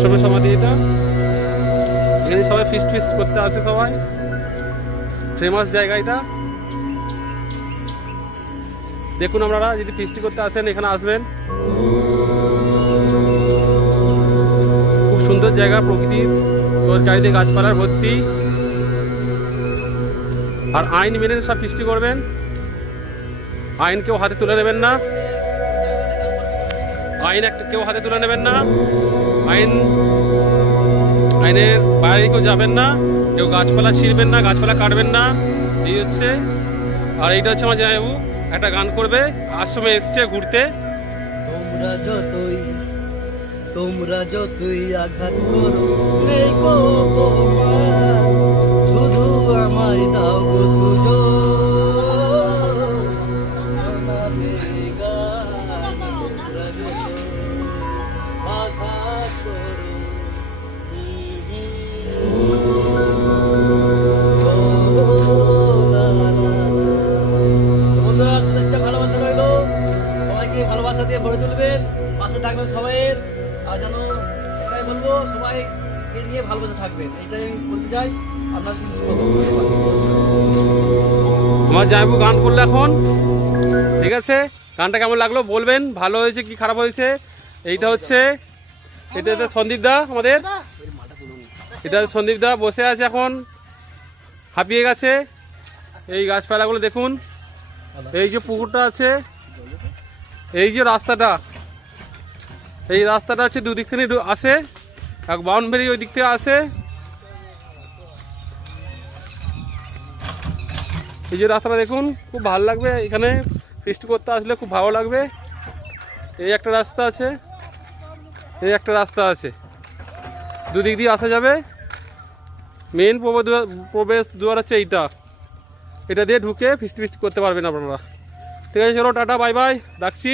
আশ্রমের সমাধি এটা। এখানে সবাই ফিস্ট করতে আসে, সবাই ফেমাস জায়গা এটা। দেখুন আপনারা যদি ফিস্ট করতে আসেন এখানে আসবেন, খুব সুন্দর জায়গা, প্রকৃতির চারিদিকে গাছপালার ভর্তি। আর আইন মেনে সব ফিস্ট করবেন, আইন কেউ হাতে তুলে নেবেন না, আইন একটা কেউ হাতে তুলে নেবেন না, আইনের বাইরে কেউ যাবেন না, কেউ গাছপালা ছিঁড়বেন না, গাছপালা কাটবেন না, এই হচ্ছে। আর এইটা হচ্ছে আমার জামাইবাবু, একটা গান করবে, আশ্রমে এসছে ঘুরতে। তোমরা যতই আঘাত করো নেই গো অপমান, শুধু আমায় দাও গো সুযোগ। তোমরা যতই আঘাত করো, বন্ধুরা শুভেচ্ছা ভালোবাসা রইল, সবাইকে ভালোবাসা দিয়ে ভরে তুলবেন, পাশে থাকবেন সবাইয়ের। আর যেন এটাই বলবো, সবাইকে নিয়ে ভালোবাসা থাকবেন, এইটাই আমি বলতে চাই। আপনার আমার জামাইবাবু গান করলো এখন, ঠিক আছে? গানটা কেমন লাগলো বলবেন, ভালো হয়েছে কি খারাপ হয়েছে। এইটা হচ্ছে সন্দীপ দা, আমাদের এটা সন্দীপ দা বসে আছে এখন, হাঁপিয়ে গেছে। এই গাছপালাগুলো দেখুন, এই যে পুকুরটা আছে, এই যে রাস্তাটা, এই রাস্তাটা হচ্ছে দুদিক থেকে আসে, এক বাউন্ডারি ওই দিক থেকে আসে। এই যে রাস্তাটা দেখুন, খুব ভালো লাগবে এখানে ফিস্ট করতে আসলে, খুব ভালো লাগবে। এই একটা রাস্তা আছে, এই একটা রাস্তা আছে, দুদিক দিয়ে আসা যাবে। মেন প্রবেশ দুয়ার হচ্ছে এইটা, এটা দিয়ে ঢুকে ফিস্ট করতে পারবেন আপনারা। ঠিক আছে, চলো টাটা, বাই বাই, রাখছি।